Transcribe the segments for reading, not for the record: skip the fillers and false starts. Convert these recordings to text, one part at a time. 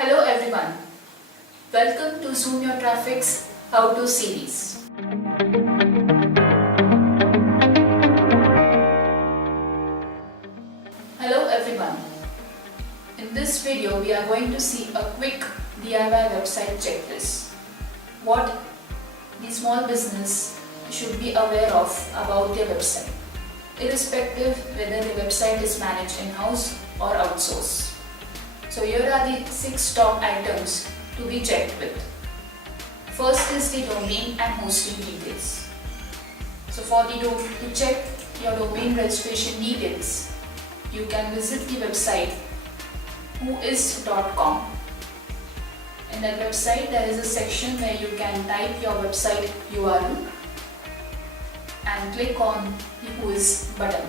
Hello everyone, welcome to Zoom Your Traffic's How To series. Hello everyone, in this video we are going to see a quick DIY website checklist. What the small business should be aware of about their website, irrespective whether the website is managed in-house or outsourced. So here are the 6 top items to be checked with. First is the domain and hosting details. So to check your domain registration details, you can visit the website whois.com. In that website there is a section where you can type your website URL and click on the Whois button.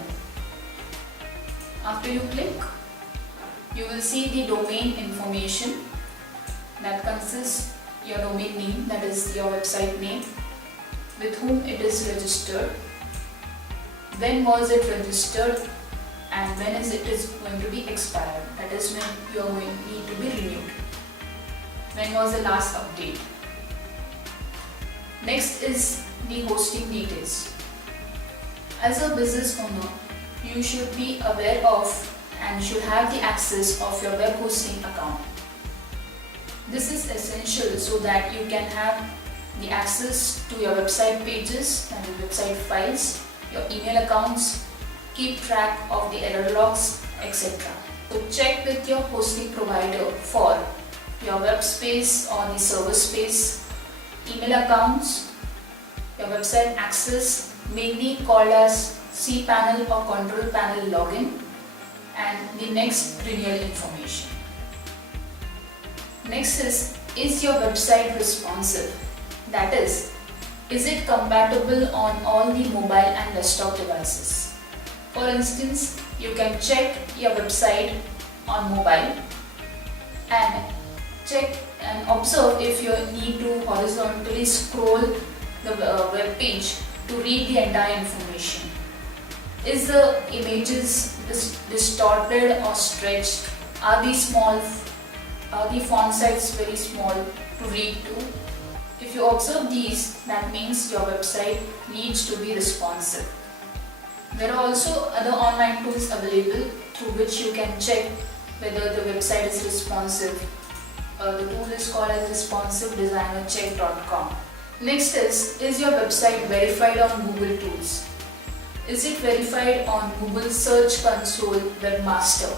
After you click, you will see the domain information that consists your domain name, that is your website name, with whom it is registered, when was it registered, and when is it going to be expired, that is when you are going to need to be renewed. When was the last update? Next is the hosting details. As a business owner, you should be aware of and should have the access of your web hosting account. This is essential so that you can have the access to your website pages and website files, your email accounts, keep track of the error logs, etc. So check with your hosting provider for your web space or the server space, email accounts, your website access, mainly called as cPanel or control panel login, and the next renewal information. Next is your website responsive? That is it compatible on all the mobile and desktop devices? For instance, you can check your website on mobile and check and observe if you need to horizontally scroll the web page to read the entire information. Is the images distorted or stretched? Are the font size very small to read to? If you observe these, that means your website needs to be responsive. There are also other online tools available through which you can check whether the website is responsive. The tool is called as responsivedesignercheck.com. Next is your website verified on Google Tools? Is it verified on Google Search Console Webmaster?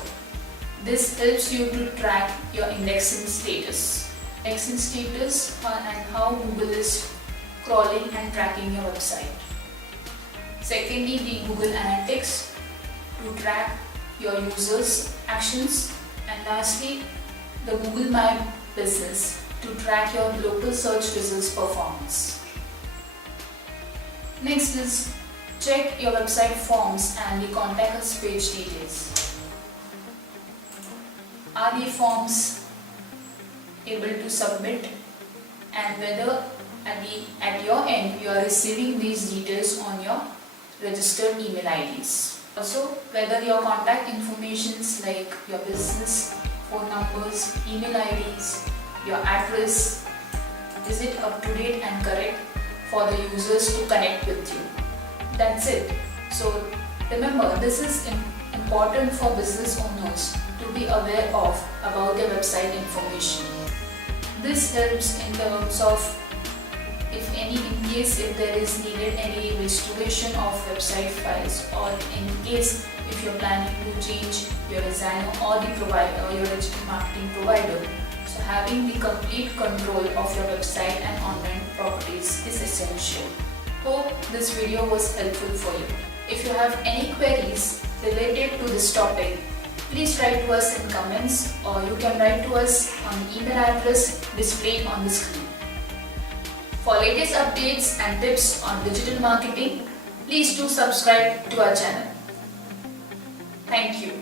This helps you to track your indexing status. Indexing status and how Google is crawling and tracking your website. Secondly, the Google Analytics to track your users' actions. And lastly, the Google My Business to track your local search results performance. Next is check your website forms and the contact us page details. Are the forms able to submit, and whether at your end you are receiving these details on your registered email IDs. Also, whether your contact informations like your business, phone numbers, email IDs, your address, is it up to date and correct for the users to connect with you. That's it. So remember, this is important for business owners to be aware of about their website information. This helps in terms of if there is needed any restoration of website files, or in case if you're planning to change your designer or the provider or your digital marketing provider. So having the complete control of your website and online properties is essential. Hope this video was helpful for you. If you have any queries related to this topic, please write to us in comments, or you can write to us on the email address displayed on the screen. For latest updates and tips on digital marketing, please do subscribe to our channel. Thank you.